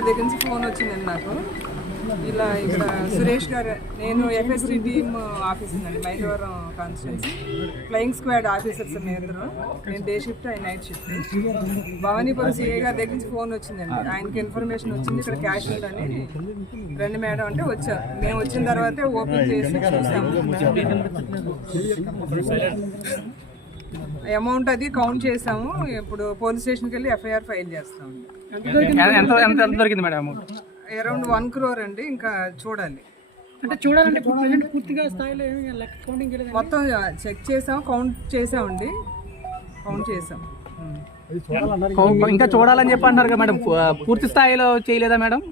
గారి దగ్గర నుంచి ఫోన్ వచ్చిందండి నాకు. ఇలా ఇక్కడ సురేష్ గారు నేను ఎఫ్ఎస్డి టీమ్ ఆఫీస్ ఉందండి Mylavaram constituency flying squad officers మేమిద్దరు నేను డే షిఫ్ట్ ఆయన నైట్ షిఫ్ట్ భవానీపురం సిఏ గారి దగ్గర నుంచి ఫోన్ వచ్చిందండి. ఆయనకి ఇన్ఫర్మేషన్ వచ్చింది ఇక్కడ క్యాష్ ఉందని. రండి మేడం అంటే వచ్చారు మేము వచ్చిన తర్వాతే ఓపెన్ చేసి చూసాము. అమౌంట్ అది కౌంట్ చేసాము. ఇప్పుడు పోలీస్ స్టేషన్కి వెళ్ళి ఎఫ్ఐఆర్ ఫైల్ చేస్తాము ఎంత ఎంత ఎంత దొరికింది madam amount around one crore అండి ఇంకా చూడాలి. అంటే చూడాలంటే ప్రజెంట్ పూర్తిగా స్థాయిలో ఏమీ లెక్క కౌంటింగ్ చేయలేదు మొత్తం చెక్ చేసాం కౌంట్ చేసామండి. కౌంట్ చేసాం. ఇంకా చూడాలని చెప్పి అంటారు కదా మేడం. పూర్తి స్థాయిలో చేయలేదా మేడం?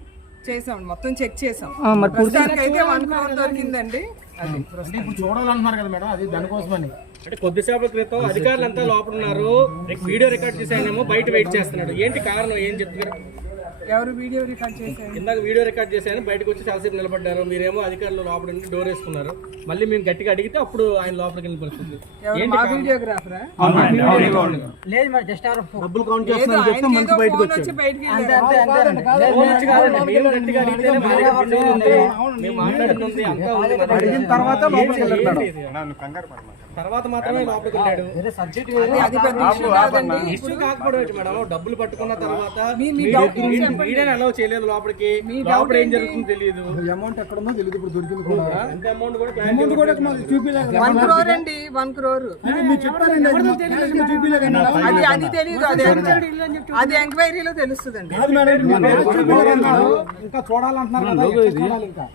చేసాం మొత్తం చెక్ చేసాం. ఆ, మరి పూర్తి అయితే వన్ క్రోర్ దొరికిందండి. అది ఇప్పుడు చూడాలన్నారు కదా మేడం అది దానికోసమని. అంటే కొద్దిసేపటి క్రితం అధికారులంతా లోపల ఉన్నారు వీడియో రికార్డ్ చేసి ఆయనేమో బయట వెయిట్ చేస్తున్నాడు. ఏంటి కారణం? ఏం చెప్తున్నారు? ఎవరు వీడియో రికార్డ్ చేశారు? ఇందాక వీడియో రికార్డ్ చేశాను బయటకు వచ్చి చాలాసేపు నిలబడ్డారు. మీరేమో అధికారులు లోపల ఉండి డోర్ వేసుకున్నారు. మళ్ళీ మేము గట్టిగా అడిగితే అప్పుడు ఆయన లోపలికి వెళ్ళిన పరిస్థితి వీడియోగ్రాఫరా? లేదు మరి జస్ట్ డబ్బులు కౌంట్ వచ్చి బయటికి. అడిగిన తర్వాత లోపలికి వెళ్ళాడు. ఏంటి ఇది? తర్వాత మాత్రమే లోపలికి వెళ్ళాడు. అది పెద్ద కాదండి. ఇష్యూ కాకపోవడం మేడం. డబ్బులు పట్టుకున్న తర్వాత మీ- మీ మీడియాని అలౌ చేయలేదు లోపలికి? లోపల ఏం? జరుగుతుందో తెలియదు అమౌంట్ ఎక్కడ ఉందో తెలియదు ఇప్పుడు దొరికింది కూడా. ఎంత అమౌంట్ కూడా అమౌంట్ కూడా మాకు చూపిలేదు. వన్ క్రోర్ అండి వన్ క్రోర్ మీరు చెప్తారండి. అది తెలియదు అది అది ఎంక్వైరీలో తెలుస్తుందండి. ఇంకా చూడాలంటున్నారు కదా ఎట్లా చూడాలి ఇంకా?